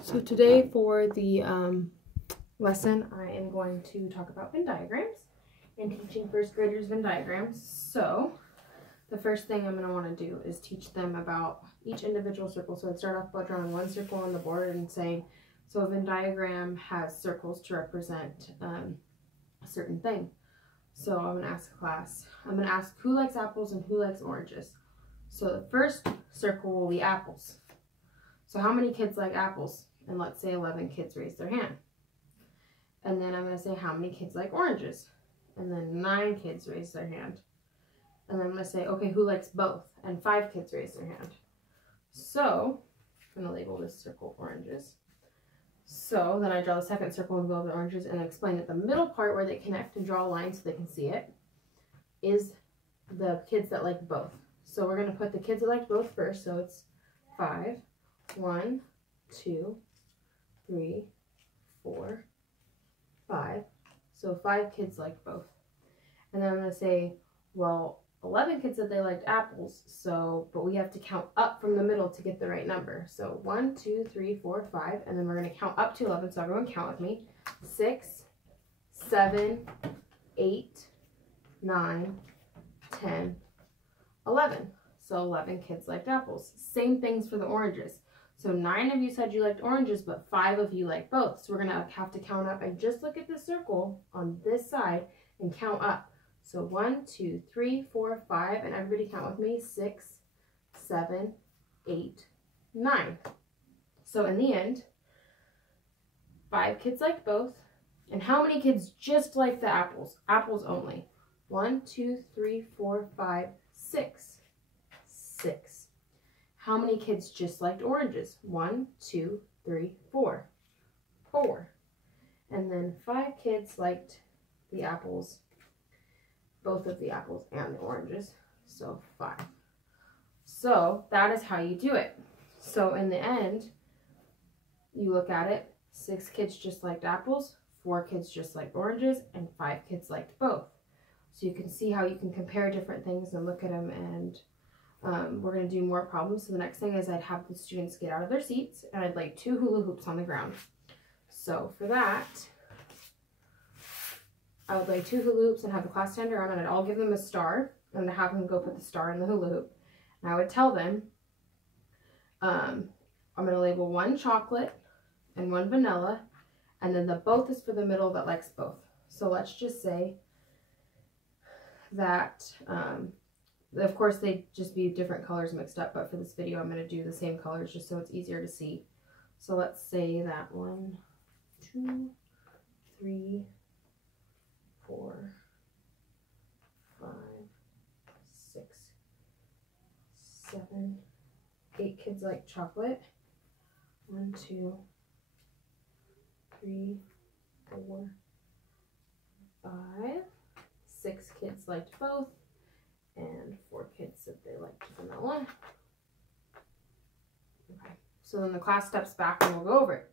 So today for the lesson, I am going to talk about Venn diagrams and teaching first graders Venn diagrams. So the first thing I'm going to want to do is teach them about each individual circle. So I'd start off by drawing one circle on the board and saying, so a Venn diagram has circles to represent a certain thing. So I'm going to ask class, I'm going to ask who likes apples and who likes oranges. So the first circle will be apples. So how many kids like apples? And let's say 11 kids raise their hand. And then I'm going to say how many kids like oranges? And then 9 kids raise their hand. And then I'm going to say, okay, who likes both? And 5 kids raise their hand. So I'm going to label this circle oranges. So then I draw the second circle and go over the oranges and explain that the middle part where they connect and draw a line so they can see it is the kids that like both. So we're going to put the kids that like both first. So it's 5. 1, 2, 3, 4, 5. So 5 kids like both. And then I'm going to say, well, 11 kids said they liked apples, but we have to count up from the middle to get the right number. So 1, 2, 3, 4, 5, and then we're going to count up to 11. So everyone count with me. 6, 7, 8, 9, 10, 11. So 11 kids liked apples. Same things for the oranges. So 9 of you said you liked oranges, but 5 of you like both. So we're going to have to count up and just look at the circle on this side and count up. So 1, 2, 3, 4, 5, and everybody count with me. 6, 7, 8, 9. So in the end, 5 kids liked both. And how many kids just like the apples? Apples only. 1, 2, 3, 4, 5, 6. 6. How many kids just liked oranges? 1, 2, 3, 4. 4. And then 5 kids liked the apples, both of the apples and the oranges. So 5. So that is how you do it. So in the end, you look at it, 6 kids just liked apples, 4 kids just liked oranges, and 5 kids liked both. So you can see how you can compare different things and look at them, and we're going to do more problems. So the next thing is I'd have the students get out of their seats and I'd lay 2 hula hoops on the ground. So for that, I would lay 2 hula hoops and have the class stand around, and I'd all give them a star and have them go put the star in the hula hoop. And I would tell them, I'm going to label 1 chocolate and 1 vanilla, and then the both is for the middle that likes both. So let's just say that, of course, they'd just be different colors mixed up, but for this video, I'm going to do the same colors just so it's easier to see. So let's say that 1, 2, 3, 4, 5, 6, 7, 8 kids like chocolate. 1, 2, 3, 4, 5. 6 kids liked both. And 4 kids said they liked vanilla. Okay, so then the class steps back and we'll go over it.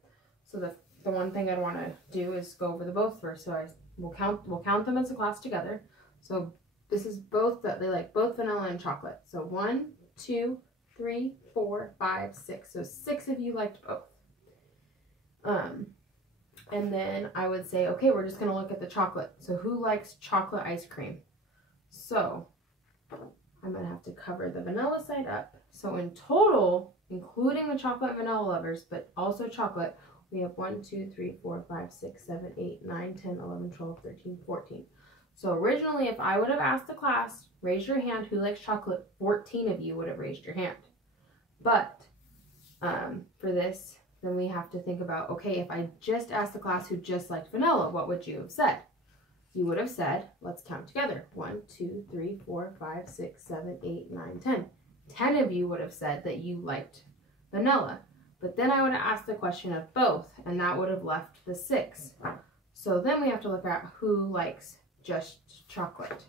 So the one thing I'd want to do is go over the both first. So we'll count them as a class together. So this is both that they like both vanilla and chocolate. So 1, 2, 3, 4, 5, 6. So 6 of you liked both. And then I would say, okay, we're just going to look at the chocolate. So who likes chocolate ice cream? So I'm going to have to cover the vanilla side up. So in total, including the chocolate and vanilla lovers, but also chocolate, we have 1, 2, 3, 4, 5, 6, 7, 8, 9, 10, 11, 12, 13, 14. So originally, if I would have asked the class, raise your hand who likes chocolate, 14 of you would have raised your hand. But for this, then we have to think about, okay, if I just asked the class who just liked vanilla, what would you have said? You would have said, let's count together. 1, 2, 3, 4, 5, 6, 7, 8, 9, 10. 10 of you would have said that you liked vanilla. But then I would have asked the question of both, and that would have left the 6. So then we have to look at who likes just chocolate.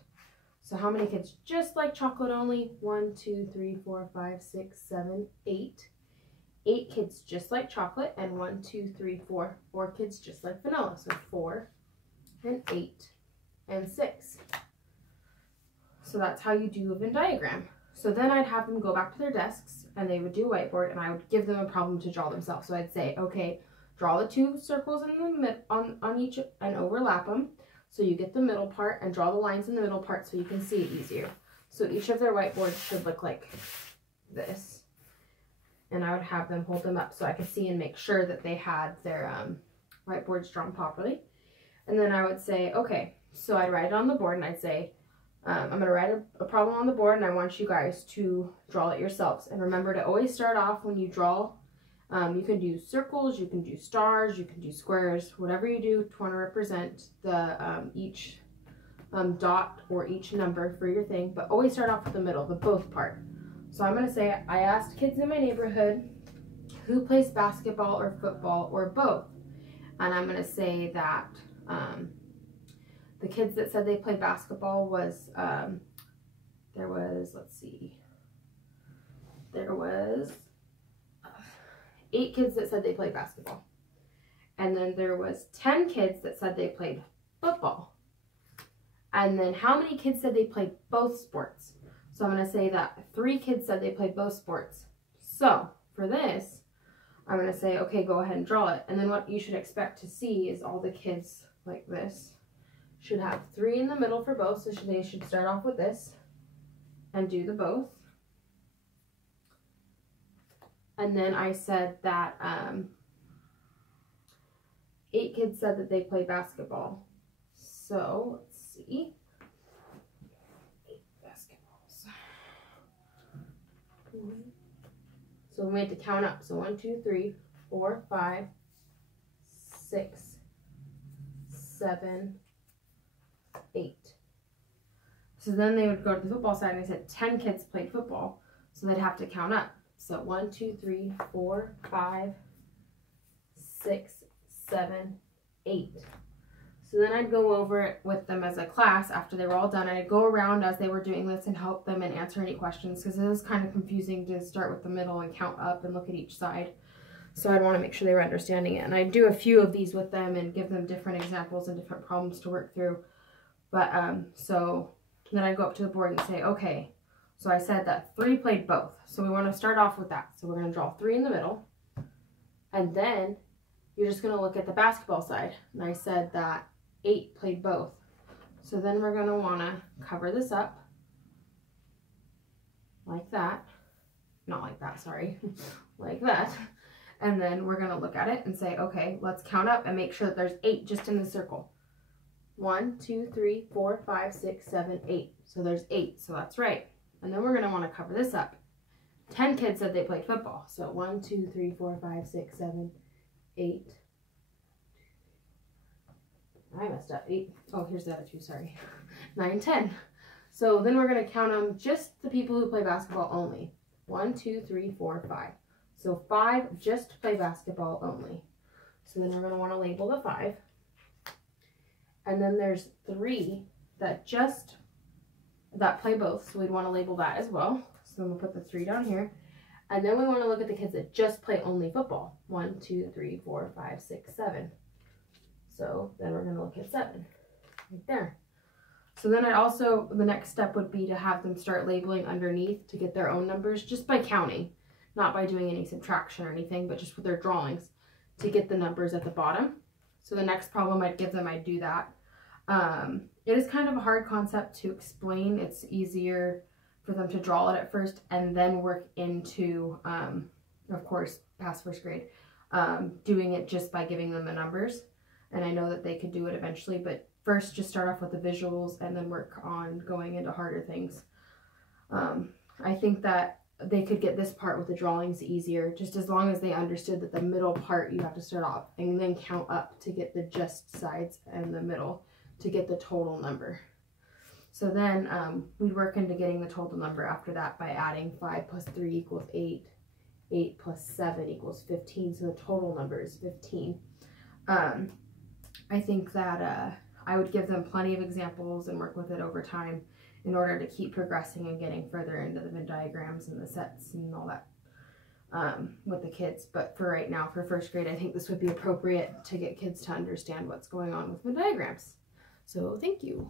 So how many kids just like chocolate only? 1, 2, 3, 4, 5, 6, 7, 8. 8 kids just like chocolate, and 1, 2, 3, 4. 4 kids just like vanilla. So 4 and 8. And 6. So that's how you do a Venn diagram. So then I'd have them go back to their desks and they would do a whiteboard, and I would give them a problem to draw themselves. So I'd say, okay, draw the 2 circles in the mid on each and overlap them. So you get the middle part, and draw the lines in the middle part so you can see it easier. So each of their whiteboards should look like this. And I would have them hold them up so I could see and make sure that they had their whiteboards drawn properly. And then I would say, okay, so I'd write it on the board, and I'd say, I'm going to write a problem on the board, and I want you guys to draw it yourselves. And remember to always start off when you draw. You can do circles, you can do stars, you can do squares, whatever you do to want to represent the each dot or each number for your thing, but always start off with the middle, the both part. So I'm going to say, I asked kids in my neighborhood who plays basketball or football or both. And I'm going to say that the kids that said they played basketball was, there was 8 kids that said they played basketball. And then there was 10 kids that said they played football. And then how many kids said they played both sports? So I'm going to say that 3 kids said they played both sports. So for this, I'm going to say, okay, go ahead and draw it. And then what you should expect to see is all the kids like this should have 3 in the middle for both. So they should start off with this and do the both. And then I said that 8 kids said that they play basketball. So let's see. 8 basketballs. So we had to count up. So 1, 2, 3, 4, 5, 6, 7, 8. So then they would go to the football side, and I said 10 kids played football. So they'd have to count up. So 1, 2, 3, 4, 5, 6, 7, 8. So then I'd go over it with them as a class after they were all done. I'd go around as they were doing this and help them and answer any questions, because it was kind of confusing to start with the middle and count up and look at each side. So I'd want to make sure they were understanding it. And I'd do a few of these with them and give them different examples and different problems to work through. But so then I'd go up to the board and say, okay, so I said that 3 played both. So we want to start off with that. So we're going to draw 3 in the middle. And then you're just going to look at the basketball side. And I said that 8 played both. So then we're going to want to cover this up like that. Not like that, sorry. Like that. And then we're going to look at it and say, okay, let's count up and make sure that there's 8 just in the circle. 1, 2, 3, 4, 5, 6, 7, 8. So there's 8. So that's right. And then we're going to want to cover this up. 10 kids said they played football. So 1, 2, 3, 4, 5, 6, 7, 8. I messed up. 8. Oh, here's the other 2, sorry. 9, 10. So then we're going to count them just the people who play basketball only. 1, 2, 3, 4, 5. So 5 just play basketball only. So then we're going to want to label the 5. And then there's 3 that play both. So we'd want to label that as well. So then we'll put the 3 down here. And then we want to look at the kids that just play only football. 1, 2, 3, 4, 5, 6, 7. So then we're going to look at 7 right there. So then the next step would be to have them start labeling underneath to get their own numbers just by counting, not by doing any subtraction or anything, but just with their drawings to get the numbers at the bottom. So the next problem I'd give them, I'd do that. It is kind of a hard concept to explain. It's easier for them to draw it at first and then work into, of course, past first grade, doing it just by giving them the numbers. And I know that they could do it eventually, but first just start off with the visuals and then work on going into harder things. I think that they could get this part with the drawings easier, just as long as they understood that the middle part you have to start off and then count up to get the just sides and the middle to get the total number. So then we'd work into getting the total number after that by adding 5 plus 3 equals 8, 8 plus 7 equals 15, so the total number is 15. I think that I would give them plenty of examples and work with it over time in order to keep progressing and getting further into the Venn diagrams and the sets and all that with the kids. But for right now, for first grade, I think this would be appropriate to get kids to understand what's going on with Venn diagrams. So thank you.